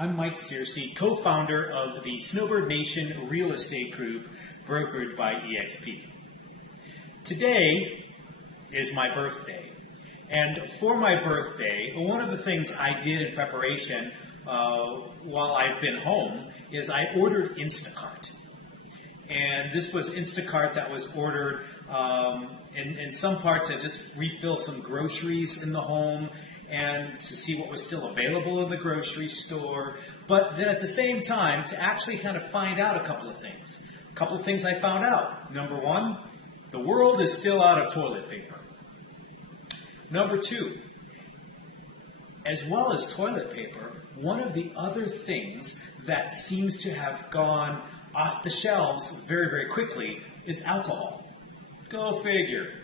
I'm Mike Searcy, co-founder of the Snowbird Nation Real Estate Group, brokered by EXP. Today is my birthday, and for my birthday, one of the things I did in preparation while I've been home is I ordered Instacart. And this was Instacart that was ordered in some part to just refill some groceries in the home and to see what was still available in the grocery store, but then at the same time to actually kind of find out a couple of things. A couple of things I found out. Number one, the world is still out of toilet paper. Number two, as well as toilet paper, one of the other things that seems to have gone off the shelves very, very quickly is alcohol. Go figure.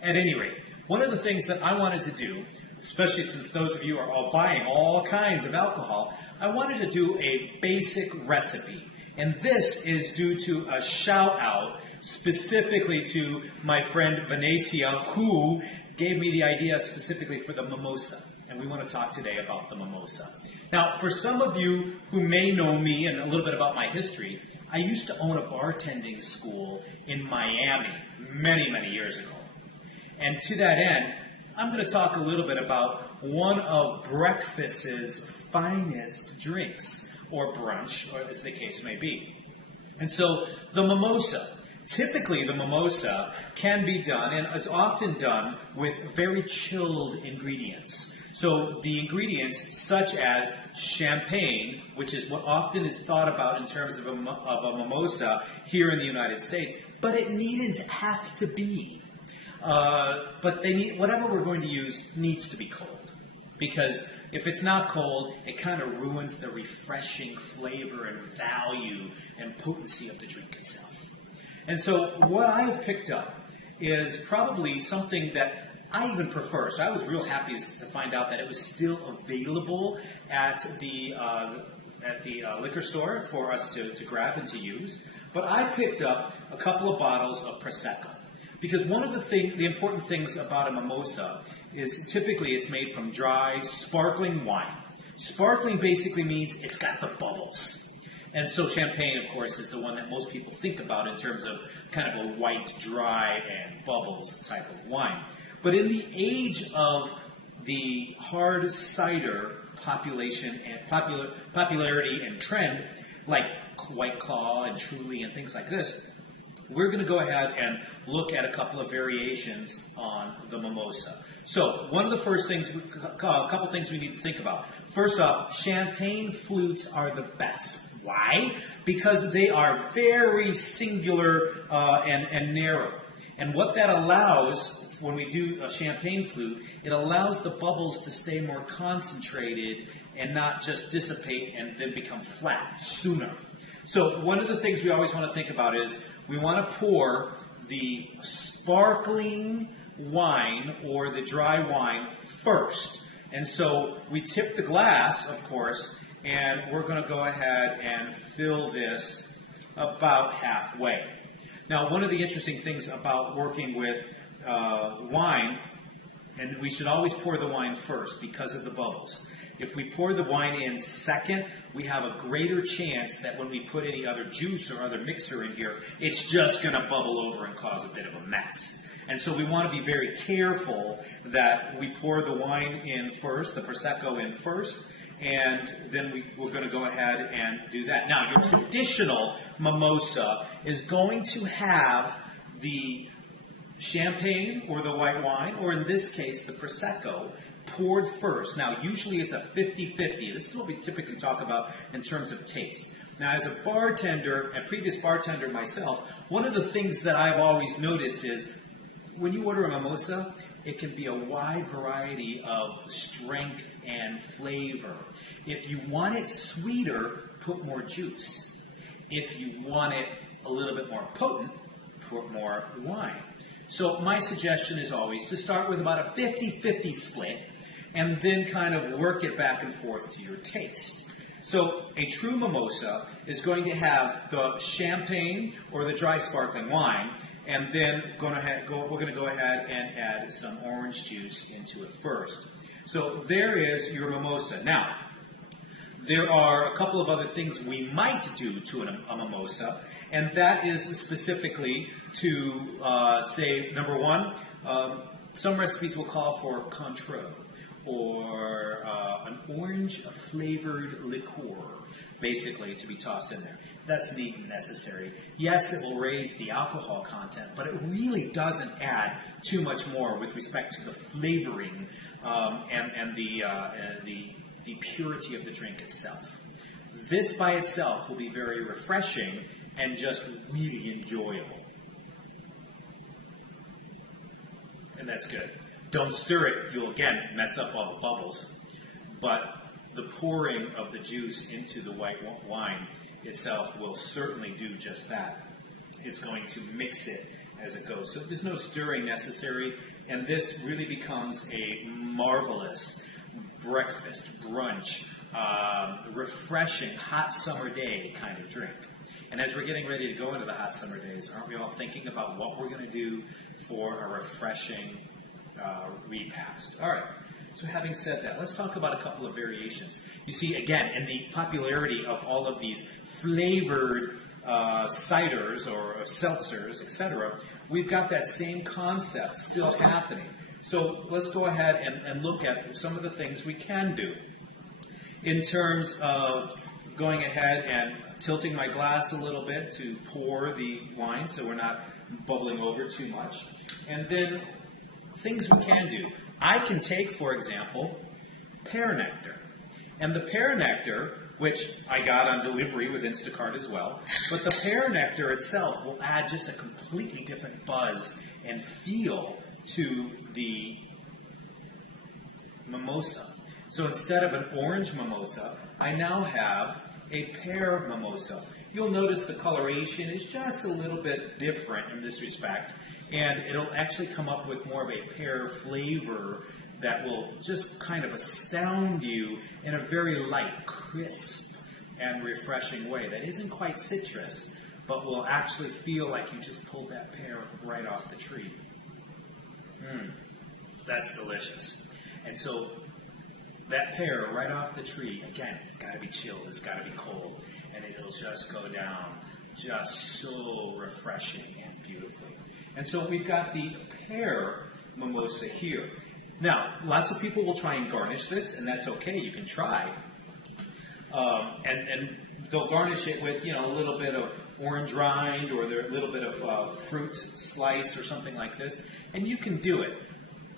At any rate, one of the things that I wanted to do, especially since those of you are all buying all kinds of alcohol, I wanted to do a basic recipe. And this is due to a shout out specifically to my friend Vanessa, who gave me the idea specifically for the mimosa. And we want to talk today about the mimosa. Now, for some of you who may know me and a little bit about my history, I used to own a bartending school in Miami many, many years ago. And to that end, I'm going to talk a little bit about one of breakfast's finest drinks, or brunch, or as the case may be. And so, the mimosa. Typically, the mimosa can be done, and is often done, with very chilled ingredients. So, the ingredients such as champagne, which is what often is thought about in terms of a mimosa here in the United States, but it needn't have to be. But whatever we're going to use needs to be cold, because if it's not cold, it kind of ruins the refreshing flavor and value and potency of the drink itself. And so what I've picked up is probably something that I even prefer. So I was real happy to find out that it was still available at the liquor store for us to grab and to use. But I picked up a couple of bottles of Prosecco. Because one of the important things about a mimosa is typically it's made from dry, sparkling wine. Sparkling basically means it's got the bubbles. And so champagne, of course, is the one that most people think about in terms of kind of a white, dry, and bubbles type of wine. But in the age of the hard cider population and popularity and trend, like White Claw and Truly and things like this, we're going to go ahead and look at a couple of variations on the mimosa. So, one of the first things, a couple things we need to think about. First off, champagne flutes are the best. Why? Because they are very singular and narrow. And what that allows, when we do a champagne flute, it allows the bubbles to stay more concentrated and not just dissipate and then become flat sooner. So, one of the things we always want to think about is we want to pour the sparkling wine or the dry wine first. And so we tip the glass, of course, and we're going to go ahead and fill this about halfway. Now, one of the interesting things about working with wine, and we should always pour the wine first because of the bubbles. If we pour the wine in second, we have a greater chance that when we put any other juice or other mixer in here, it's just going to bubble over and cause a bit of a mess. And so we want to be very careful that we pour the wine in first, the Prosecco in first, and then we're going to go ahead and do that. Now, your traditional mimosa is going to have the champagne or the white wine, or in this case, the Prosecco, poured first. Now, usually it's a 50-50. This is what we typically talk about in terms of taste. Now, as a bartender, a previous bartender myself, one of the things that I've always noticed is when you order a mimosa, it can be a wide variety of strength and flavor. If you want it sweeter, put more juice. If you want it a little bit more potent, put more wine. So my suggestion is always to start with about a 50-50 split and then kind of work it back and forth to your taste. So a true mimosa is going to have the champagne or the dry sparkling wine, and then we're going to go ahead and add some orange juice into it first. So there is your mimosa. Now, There are a couple of other things we might do to a mimosa, and that is specifically to say, number one, some recipes will call for Cointreau, or an orange-flavored liqueur, basically, to be tossed in there. That's neat and necessary. Yes, it will raise the alcohol content, but it really doesn't add too much more with respect to the flavoring and the purity of the drink itself. This by itself will be very refreshing and just really enjoyable. And that's good. Don't stir it. You'll, again, mess up all the bubbles. But the pouring of the juice into the white wine itself will certainly do just that. It's going to mix it as it goes. So there's no stirring necessary, and this really becomes a marvelous breakfast, brunch, refreshing, hot summer day kind of drink. And as we're getting ready to go into the hot summer days, aren't we all thinking about what we're going to do for a refreshing repast? All right. So having said that, let's talk about a couple of variations. You see, again, in the popularity of all of these flavored ciders or seltzers, etc., we've got that same concept still happening. So let's go ahead and look at some of the things we can do in terms of going ahead and tilting my glass a little bit to pour the wine so we're not bubbling over too much. And then things we can do. I can take, for example, pear nectar. And the pear nectar, which I got on delivery with Instacart as well, but the pear nectar itself will add just a completely different buzz and feel to the mimosa. So instead of an orange mimosa, I now have a pear mimosa. You'll notice the coloration is just a little bit different in this respect, and it'll actually come up with more of a pear flavor that will just kind of astound you in a very light, crisp, and refreshing way that isn't quite citrus, but will actually feel like you just pulled that pear right off the tree. That's delicious. And so that pear right off the tree, again, it's got to be chilled, it's got to be cold, and it'll just go down just so refreshing and beautifully. And so we've got the pear mimosa here. Now, lots of people will try and garnish this, and that's okay, you can try. And they'll garnish it with, a little bit of orange rind or a little bit of fruit slice or something like this, and you can do it.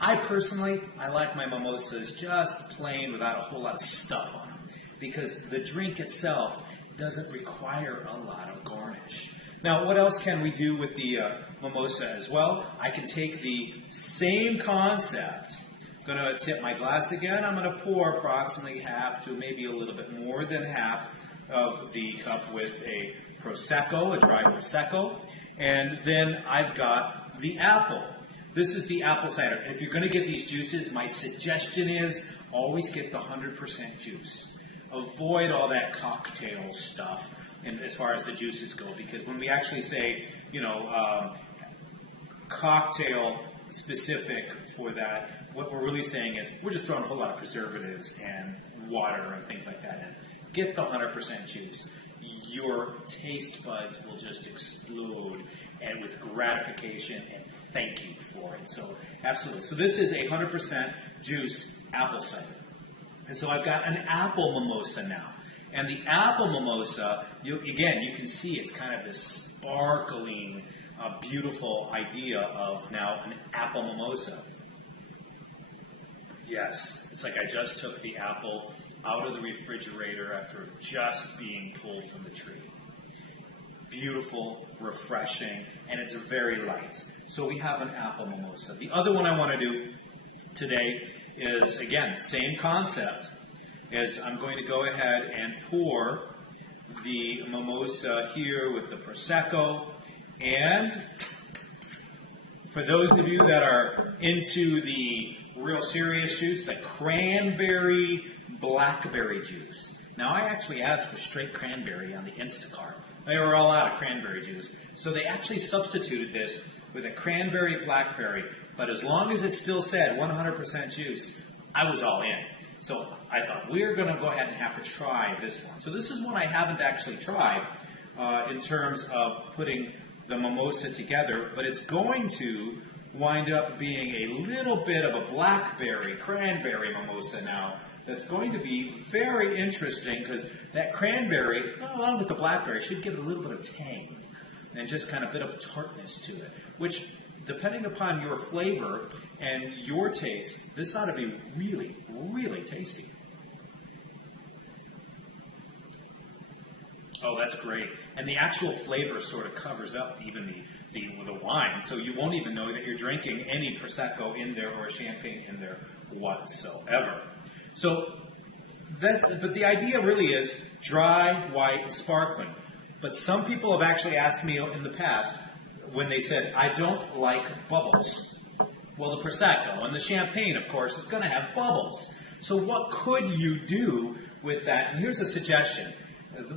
I personally like my mimosas just plain without a whole lot of stuff on them because the drink itself doesn't require a lot of garnish. Now, what else can we do with the mimosa as well? I can take the same concept. I'm going to tip my glass again. I'm going to pour approximately half to maybe a little bit more than half of the cup with a Prosecco, a dry Prosecco. And then I've got the apple. This is the apple cider. If you're going to get these juices, my suggestion is always get the 100% juice. Avoid all that cocktail stuff as far as the juices go, because when we actually say, cocktail specific for that, what we're really saying is we're just throwing a whole lot of preservatives and water and things like that in. Get the 100% juice. Your taste buds will just explode and with gratification and thank you for it. So, absolutely. So this is a 100% juice apple cider. And so I've got an apple mimosa now. And the apple mimosa, you can see it's kind of this sparkling, beautiful idea of now an apple mimosa. Yes, it's like I just took the apple out of the refrigerator after just being pulled from the tree. Beautiful, refreshing, and it's very light. So we have an apple mimosa. The other one I want to do today is, again, same concept, is I'm going to go ahead and pour the mimosa here with the Prosecco. And for those of you that are into the real serious juice, the cranberry blackberry juice. Now, I actually asked for straight cranberry on the Instacart. They were all out of cranberry juice. So they actually substituted this with a cranberry blackberry. But as long as it still said 100% juice, I was all in. So I thought we're going to go ahead and have to try this one. So this is one I haven't actually tried in terms of putting the mimosa together, but it's going to wind up being a little bit of a blackberry, cranberry mimosa now. That's going to be very interesting because that cranberry, along with the blackberry, should give it a little bit of tang and just kind of a bit of tartness to it, which, depending upon your flavor and your taste, this ought to be really, really tasty. Oh, that's great. And the actual flavor sort of covers up even the wine, so you won't even know that you're drinking any Prosecco in there or champagne in there whatsoever. So, but the idea really is dry, white, sparkling. But some people have actually asked me in the past when they said, I don't like bubbles. Well, the Prosecco and the champagne, of course, is going to have bubbles. So what could you do with that? And here's a suggestion.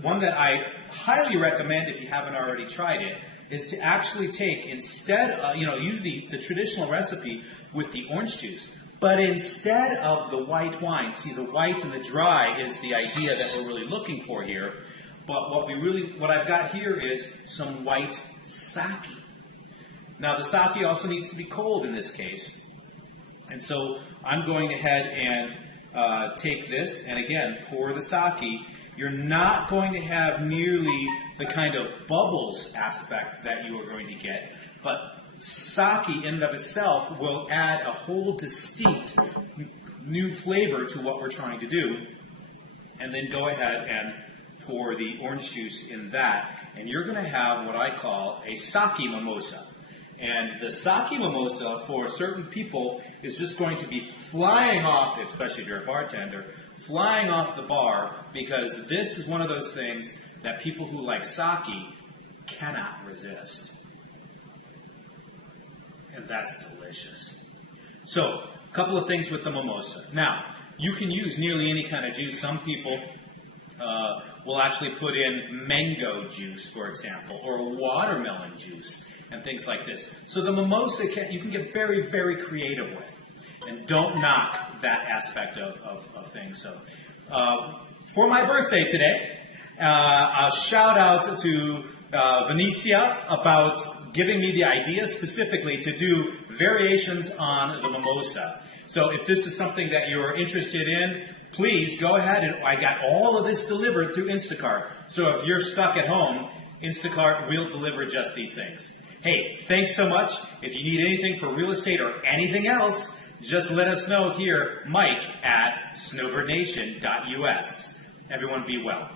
One that I highly recommend if you haven't already tried it is to actually take, instead of, use the traditional recipe with the orange juice, but instead of the white wine, see, the white and the dry is the idea that we're really looking for here, but what I've got here is some white sake. Now, the sake also needs to be cold in this case, and so I'm going ahead and take this, and again, pour the sake. You're not going to have nearly the kind of bubbles aspect that you are going to get, but sake in and of itself will add a whole distinct new flavor to what we're trying to do. And then go ahead and pour the orange juice in that, and you're going to have what I call a sake mimosa. And the sake mimosa, for certain people, is just going to be flying off, especially if you're a bartender, flying off the bar, because this is one of those things that people who like sake cannot resist. And that's delicious. So, a couple of things with the mimosa. Now, you can use nearly any kind of juice. Some people will actually put in mango juice, for example, or watermelon juice, and things like this. So the mimosa, you can get very, very creative with. And don't knock that aspect of things. So, for my birthday today, a shout out to Venetia about giving me the idea specifically to do variations on the mimosa. So if this is something that you're interested in, please go ahead, and I got all of this delivered through Instacart. So if you're stuck at home, Instacart will deliver just these things. Hey, thanks so much. If you need anything for real estate or anything else, just let us know here, Mike at snowbirdnation.us. Everyone be well.